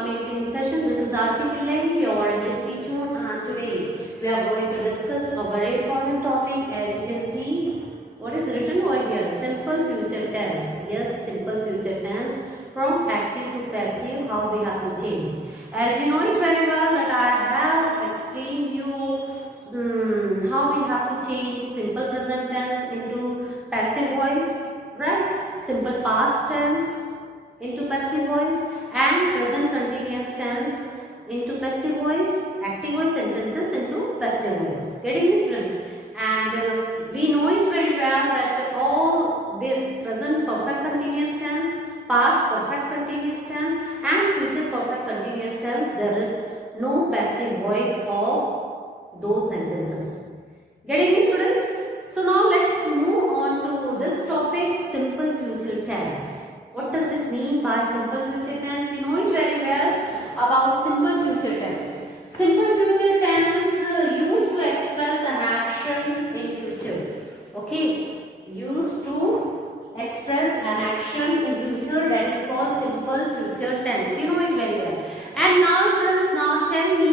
amazing session. This is Aarti Pillai, your English teacher, and today we are going to discuss a very important topic. As you can see, what is written over here? Simple future tense. Yes, simple future tense from active to passive, how we have to change. As you know it very well that I have explained you how we have to change simple present tense into passive voice, right? Simple past tense into passive voice and present continuous tense into passive voice, active voice sentences into passive voice. Getting this, friends? And we know it very well that all this present perfect continuous tense, past perfect continuous tense and future perfect continuous tense, there is no passive voice of those sentences. Getting me, students? So now let's move on to this topic, simple future tense. What does it mean by simple future tense? We know it very well about simple future tense. Simple future tense used to express an action in future. Okay, used to express an action in future, that is called simple future tense. You know it very well. And now students, now tell me,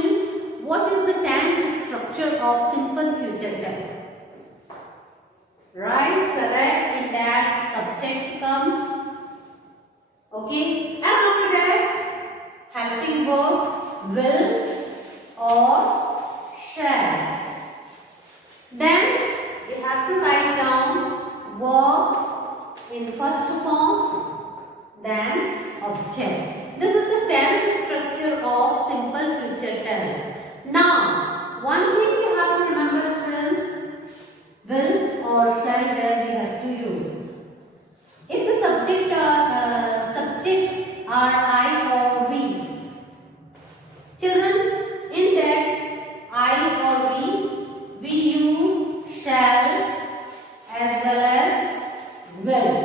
what is the tense structure of simple future tense? Right, correct. In that subject comes. Okay, and after that, helping verb will or shall. Then we have to write down verb in first form, then object. This is the tense structure of simple future tense. Now, one thing we have to remember, students, will or shall, where we have to use. If the subjects are I or we, children, in that I or we use shall as well as will.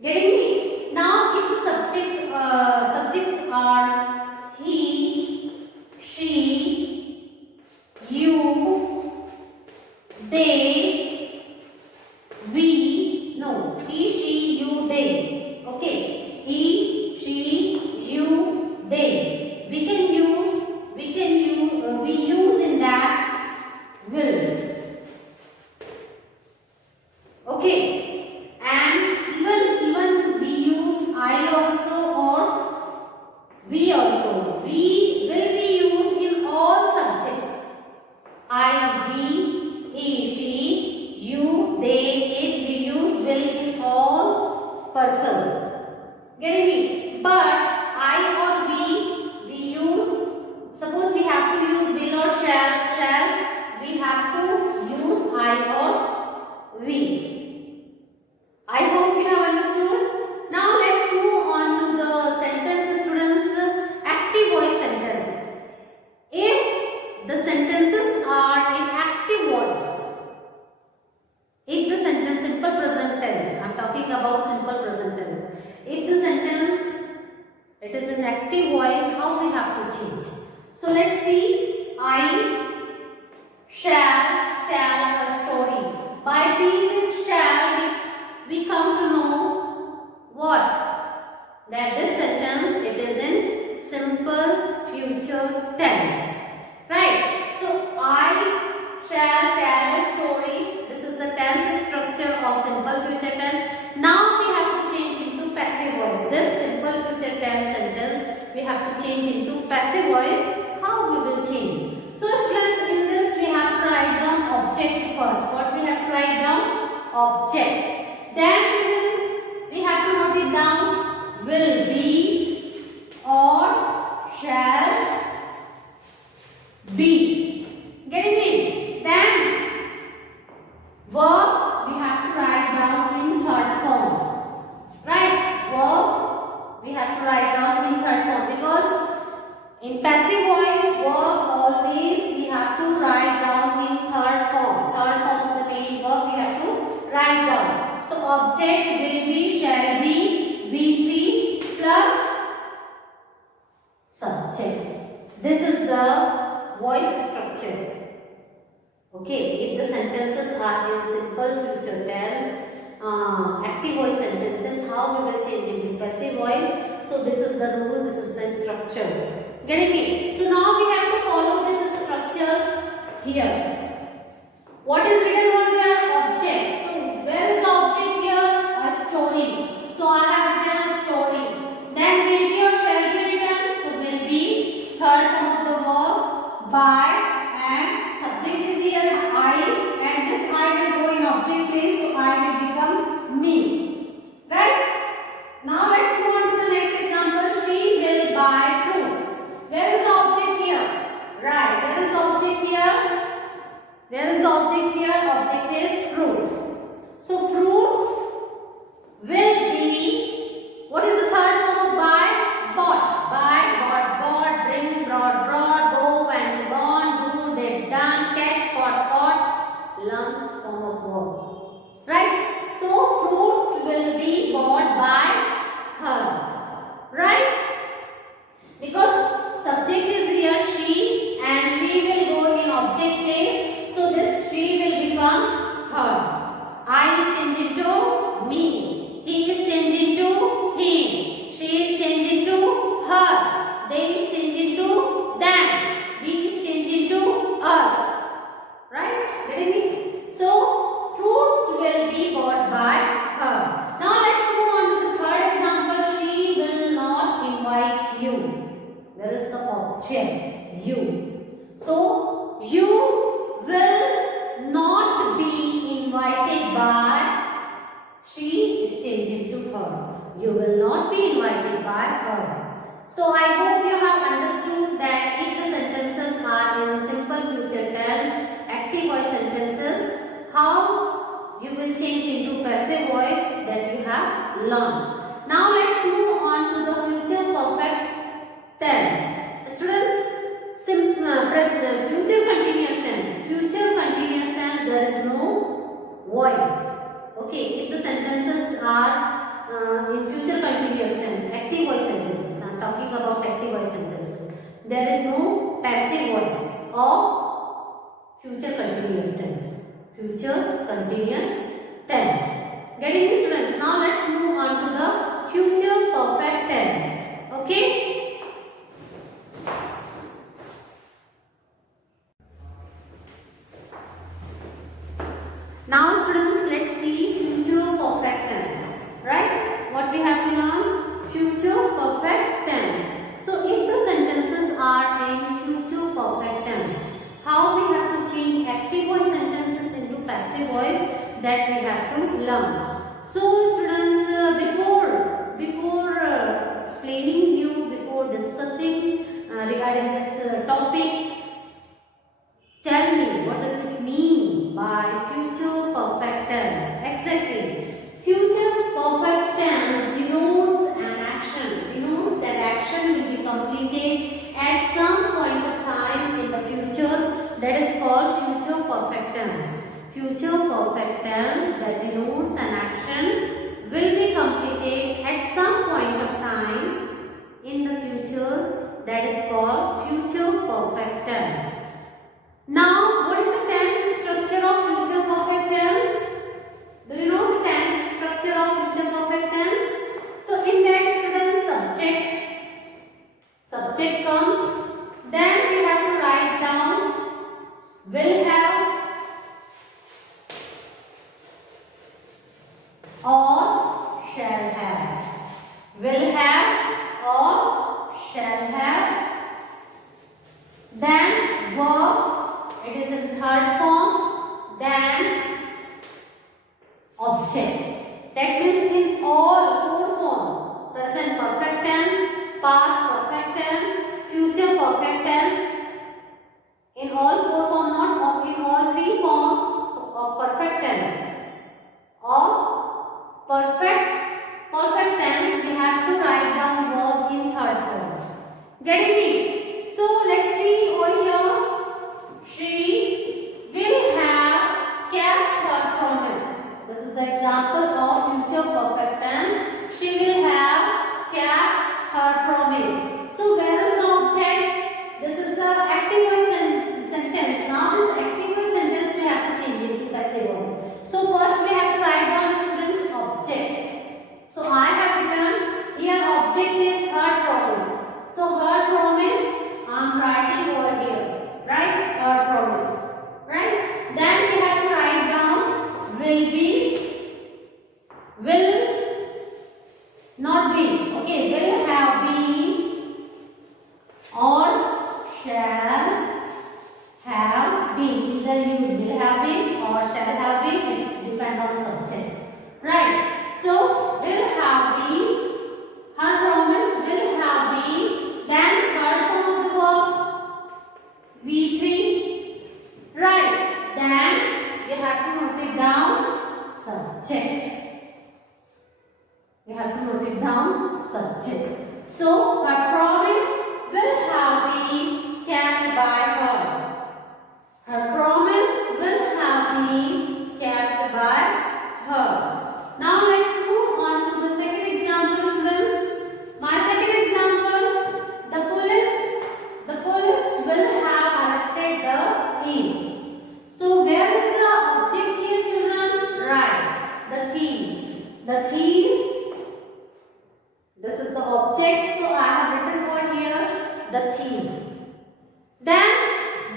Getting me? Now, if the subjects are he, she, you, they, we, no, he, she, you, they. Okay, he, she, you, they. We use in that will. Okay, and even we use I also or we also. We will be used in all subjects. I, we, he, she, you, they, it. We use will in all persons. Getting me? But I or we use, suppose we have to use will or shall, we have to use I or we. I hope you have understood. Now let's move on to the sentences, students. Active voice sentence. If the sentences are in active voice, if the sentence simple present tense, I am talking about simple present tense. If the sentence it is in active voice, how we have to change? So let's see. I shall tell a story. By seeing this shall, we come to know what? That this sentence it is in simple future tense. Right? So I shall tell a story. This is the tense structure of simple future tense. Now we have to change into passive voice. This simple future tense sentence we have to change into passive voice. How we will change? So students, in this we have to write down object first. What we have to write down? Object. Then we have to note it down. Will be or shall be. Getting me? Then verb we have to write down in third form. Right? Verb we have to write down in third form, because in passive voice verb always we have to write down in third form. Third form of the main verb we have to write down. So object will be, shall be, V3 plus subject. This is the voice structure. Okay, if the sentences are in simple future tense, active voice sentences, how we will change into passive voice? So So this is the rule, this is the structure. Getting me? So now we have to follow this structure here. What is written over here? Object. So where is the object here? A story. So I have written a story. Then will be or shall be written. So will be third form of the verb by, and subject is here I, and this I will go in object place. So I will become me. Right? Now let's move on to the next example. She will buy fruits. Where is the object here? Right. Where is the object here? Where is the object here? Object is fruit. So fruits will be, what is the third form of buy? Bought. Buy, bought, bring, brought, go, went, gone, do, did, done, catch, caught, learn form of verbs. Right? So fruits will be bought by her. Right? Because subject is here she, and she will go in object place. So this she will become her. I is changing to me. He is changing to him. She is changing to her. They is changing to them. We is changing to us. Right? Getting me? So fruits will be bought by her. Now let's move on to the third example. She will not invite you. There is the object you. So you will not be invited by, she is changing to her. You will not be invited by her. So I hope you have understood that if the sentences are in simple future tense, active voice sentences, how you will change into passive voice that you have learned. Now let's move on to the future perfect tense. Students, future continuous tense. Future continuous tense, there is no voice. Okay, if the sentences are in future continuous tense, active voice sentences, I am talking about active voice sentences, there is no passive voice of future continuous tense. Future continuous tense. Getting me, students? Now let's move on to the future perfect tense. Okay? Now students, let's see future perfect tense. Right? What we have to learn? Future perfect tense. So if the sentences are in future perfect tense, how we have to change active voice sentences into passive voice, that we have to learn. So students, before explaining you, before discussing regarding this topic, tell me, what does it mean by future perfect tense? Exactly. Future perfect tense denotes an action. Denotes that action will be completed at some point of time in the future. That is called future perfect tense. Future perfect tense that denotes an action will be completed at some point of time in the future. That is called future perfect tense. Now, what is the tense structure of future perfect tense? Do you know the tense structure of future perfect tense? So, in that, student, subject comes, then we have to write down will have or shall have. Will have or shall have. Then verb, it is in third form. Then object. That means in all four forms: present perfect tense, past perfect tense, future perfect tense. In all four forms, not in all three forms of perfect tense. Or perfect tense, we have to write down verb in third form. Getting me? So let's see over here. She will have kept her promise. This is the example of future perfect tense. She will have kept her promise. So where is the object? This is the active voice sentence. Now this active voice sentence we have to change into passive voice. So subject. You have to note it down, subject. So, her promise will have been kept by her. Her promise will have been kept by her. Now, let's move on to the second example, students. My second example, the police will have arrested the thieves. So, where is the object here, children? Right, the thieves. The thieves. This is the object, so I have written over here the thieves. Then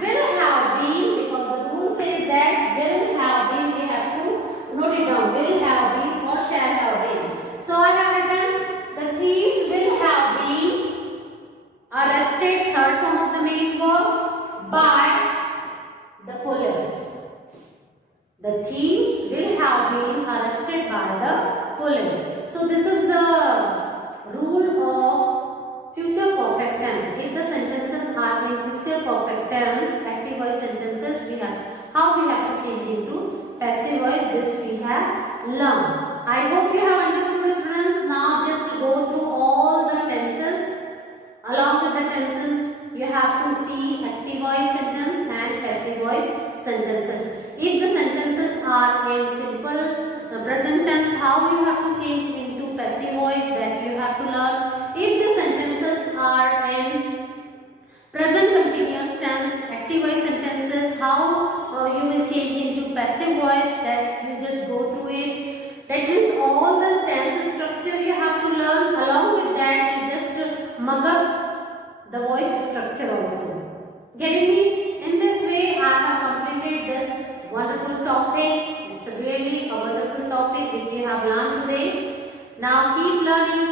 will have been, because the rule says that will have been, we have to note it down. Will have been or shall have been. So I have written the thieves will have been arrested, third form of the main verb, by the police. The thieves will have been arrested by the police. So this is the rule of future perfect tense. If the sentences are in future perfect tense, active voice sentences, we have how we have to change into passive voice. This we have learned. I hope you have understood, students. Now just go through all the tenses. Along with the tenses, you have to see active voice sentence and passive voice sentences. If the sentences are in simple present tense, how you have to change into passive voice, that you have to learn. If the sentences are in present continuous tense, active voice sentences, how you will change into passive voice, that you just go through it. That means all the tense structure you have to learn. Along with that, you just mug up the voice structure also. Getting me? In this way, I have completed this wonderful topic. It's really a wonderful topic which you have learned today. Now keep learning.